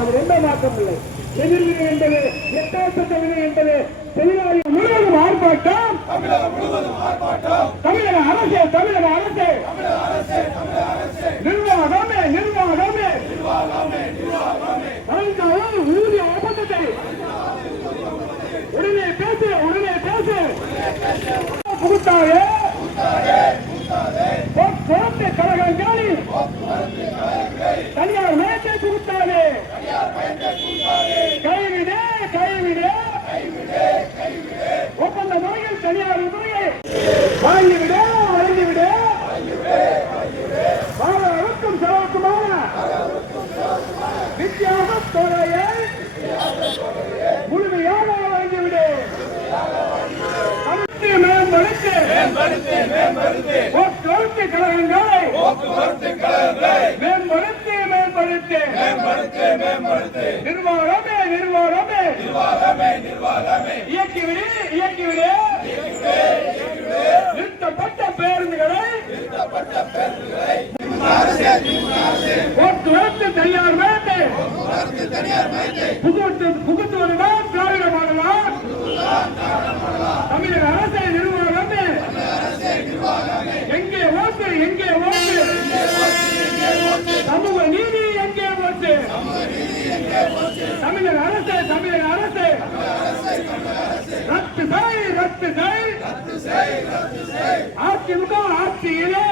அவர் எந்த மாற்றம் இல்லை எதிர்வினை என்பது எட்டாசத்த வினை என்பது தொழிலாளி முழுவதும் ஆர்ப்பாட்டம். தமிழக அரசு தமிழக அரசு. நிர்வாகமே நிர்வாகமே. வழங்காத ஊதிய ஒப்பந்தத்தை உடனே பேசு உடனே பேசு. புகுத்தாயே போக்குவரத்து போக்குவரத்து கழகங்களை மேம்படுத்து மேம்படுத்து. நிர்வாகமே நிர்வாகமே. இயக்கிவிடு இயக்கிவிடு நிறுத்தப்பட்ட பேருந்துகளை. போக்குவரத்து தனியார் மேட்டு. புகுத்து புகுத்துவதுதான் மாடலாம் தமிழக அரசை தமிழக அரசு தமிழக அரசு. ரத்து செய் ரத்து செய். அதிமுக ஆட்சியிலே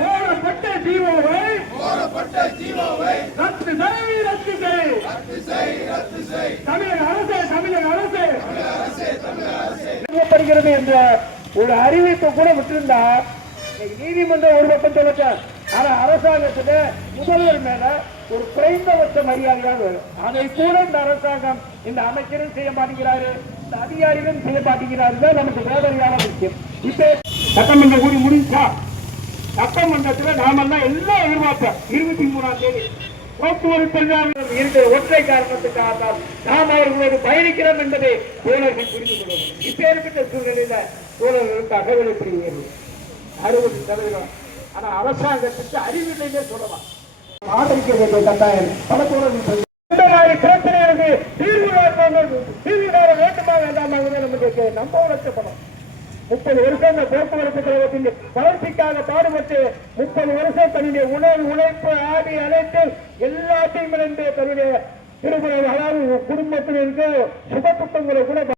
போடப்பட்ட ஜீவோவை ரத்து செய் ரத்து செய். தமிழக அரசு தமிழக அரசு. படுகிறது என்ற ஒரு அறிவிப்பு கூட விட்டிருந்தா நீதிமன்றம் ஒரு பக்கம் சொல்லட்ட ஆனா அரசாங்கத்துல முதல்வர் மேல ஒரு குறைந்தபட்ச மரியாதையாக வரும் அதை கூட இந்த அரசாங்கம் இந்த அமைச்சரும் செய்ய மாட்டேங்கிறாரு இந்த அதிகாரிகளும் செய்ய மாட்டேங்கிறாரு. தான் நமக்கு வேதனையான விஷயம். இப்ப சட்டமன்ற கூடி முடிஞ்சா சட்டமன்றத்துல நாமெல்லாம் எல்லாம் எதிர்பார்ப்போம். இருபத்தி மூணாம் தேதி போக்குவரத்து இருக்கிற ஒற்றை காரணத்துக்காக தான் நாம் அவர்களோடு பயணிக்கிறோம் என்பதை தோழர்கள் புரிந்து கொள்வோம் இப்ப இருக்கிற சூழ்நிலையில தோழர்களுக்கு அகவலை புரிகிறது அறுபது சதவீதம். ஆனா அரசாங்கத்துக்கு அறிவில்லைன்னே சொல்லலாம். ஆதரிக்க வேண்டிய கட்டாயம் பல தோழர்கள் இந்த பிரச்சனைகளுக்கு தீர்வு காண- தீர்வு காண வேண்டுமா வேண்டாமா நமக்கு நம்ம உழைக்கப்படும் முப்பது வருஷம் இந்த போக்குவரத்து கழகத்தின் வளர்ச்சிக்காக பாடுபட்டு முப்பது வருஷம் தன்னுடைய உணவு உழைப்பு ஆடி அழைத்து எல்லாத்தையும் இழந்து தன்னுடைய திருமணம் அதாவது குடும்பத்தினருக்கு சுப குற்றங்களை கூட